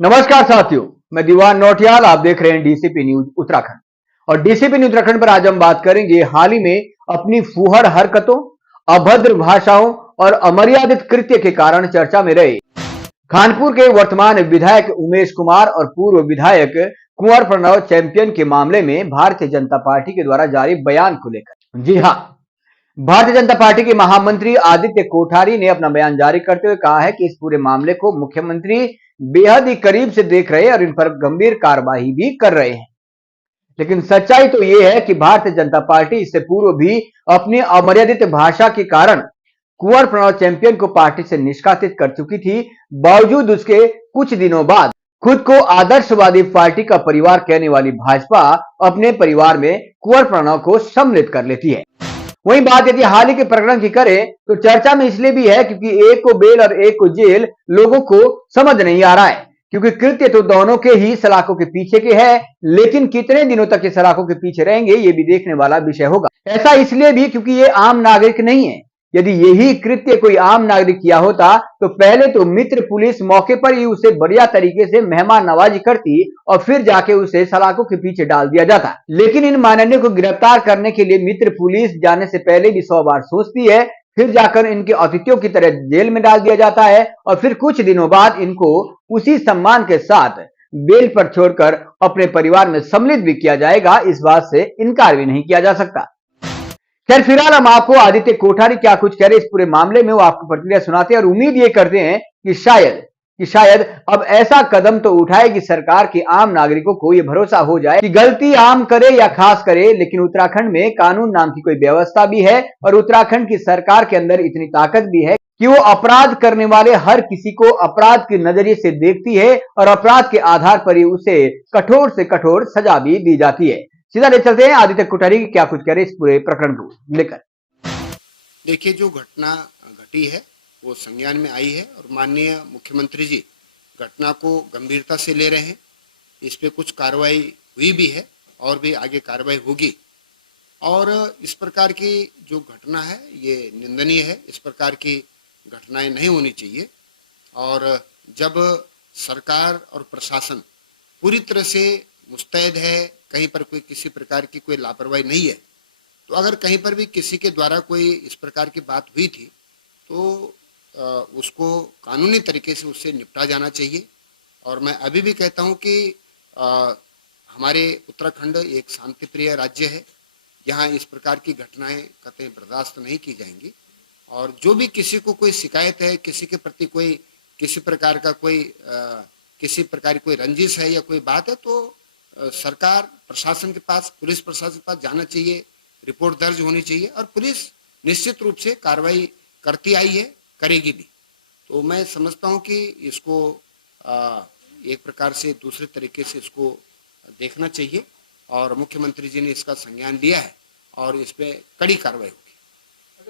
नमस्कार साथियों, मैं दीवान नौटियाल। आप देख रहे हैं डीसीपी न्यूज उत्तराखंड। और डीसीपी न्यूज उत्तराखंड पर आज हम बात करेंगे हाल ही में अपनी फूहड़ हरकतों, अभद्र भाषाओं और अमर्यादित कृत्य के कारण चर्चा में रहे खानपुर के वर्तमान विधायक उमेश कुमार और पूर्व विधायक कुंवर प्रणव चैंपियन के मामले में भारतीय जनता पार्टी के द्वारा जारी बयान को लेकर। जी हाँ, भारतीय जनता पार्टी के महामंत्री आदित्य कोठारी ने अपना बयान जारी करते हुए कहा है कि इस पूरे मामले को मुख्यमंत्री बेहद ही करीब से देख रहे हैं और इन पर गंभीर कार्रवाई भी कर रहे हैं। लेकिन सच्चाई तो यह है कि भारतीय जनता पार्टी इससे पूर्व भी अपनी अमर्यादित भाषा के कारण कुंवर प्रणव चैंपियन को पार्टी से निष्कासित कर चुकी थी। बावजूद उसके कुछ दिनों बाद खुद को आदर्शवादी पार्टी का परिवार कहने वाली भाजपा अपने परिवार में कुंवर प्रणव को सम्मिलित कर लेती है। वहीं बात यदि हाल ही के प्रकरण की करें तो चर्चा में इसलिए भी है क्योंकि एक को बेल और एक को जेल लोगों को समझ नहीं आ रहा है, क्योंकि कृत्य तो दोनों के ही सलाखों के पीछे के है, लेकिन कितने दिनों तक ये सलाखों के पीछे रहेंगे ये भी देखने वाला विषय होगा। ऐसा इसलिए भी क्योंकि ये आम नागरिक नहीं है। यदि यही कृत्य कोई आम नागरिक किया होता तो पहले तो मित्र पुलिस मौके पर ही उसे बढ़िया तरीके से मेहमान नवाजी करती और फिर जाके उसे सलाखों के पीछे डाल दिया जाता। लेकिन इन माननीयों को गिरफ्तार करने के लिए मित्र पुलिस जाने से पहले भी 100 बार सोचती है, फिर जाकर इनके अतिथियों की तरह जेल में डाल दिया जाता है और फिर कुछ दिनों बाद इनको उसी सम्मान के साथ बेल पर छोड़कर अपने परिवार में सम्मिलित भी किया जाएगा। इस बात से इनकार भी नहीं किया जा सकता। खैर, फिलहाल हम आपको आदित्य कोठारी क्या कुछ कह रहे इस पूरे मामले में वो आपको प्रतिक्रिया सुनाते हैं और उम्मीद ये करते हैं कि शायद अब ऐसा कदम तो उठाएगी सरकार कि आम नागरिकों को ये भरोसा हो जाए कि गलती आम करे या खास करे, लेकिन उत्तराखंड में कानून नाम की कोई व्यवस्था भी है और उत्तराखंड की सरकार के अंदर इतनी ताकत भी है कि वो अपराध करने वाले हर किसी को अपराध के नजरिए से देखती है और अपराध के आधार पर ही उसे कठोर से कठोर सजा भी दी जाती है। सीधा ले चलते हैं आदित्य कोठारी की क्या कुछ कह रहे इस पूरे प्रकरण को लेकर। देखिए, जो घटना घटी है वो संज्ञान में आई है और माननीय मुख्यमंत्री जी घटना को गंभीरता से ले रहे हैं। इस पे कुछ कार्रवाई हुई भी है और भी आगे कार्रवाई होगी। और इस प्रकार की जो घटना है ये निंदनीय है। इस प्रकार की घटनाएं नहीं होनी चाहिए। और जब सरकार और प्रशासन पूरी तरह से मुस्तैद है, कहीं पर कोई किसी प्रकार की कोई लापरवाही नहीं है, तो अगर कहीं पर भी किसी के द्वारा कोई इस प्रकार की बात हुई थी तो उसको कानूनी तरीके से उससे निपटा जाना चाहिए। और मैं अभी भी कहता हूं कि हमारे उत्तराखंड एक शांतिप्रिय राज्य है। यहाँ इस प्रकार की घटनाएं कतई बर्दाश्त नहीं की जाएंगी। और जो भी किसी को कोई शिकायत है, किसी के प्रति कोई किसी प्रकार का किसी प्रकार की कोई रंजिश है या कोई बात है, तो सरकार प्रशासन के पास, पुलिस प्रशासन के पास जाना चाहिए, रिपोर्ट दर्ज होनी चाहिए और पुलिस निश्चित रूप से कार्रवाई करती आई है, करेगी भी। तो मैं समझता हूं कि इसको एक प्रकार से दूसरे तरीके से इसको देखना चाहिए और मुख्यमंत्री जी ने इसका संज्ञान लिया है और इस पे कड़ी कार्रवाई होगी।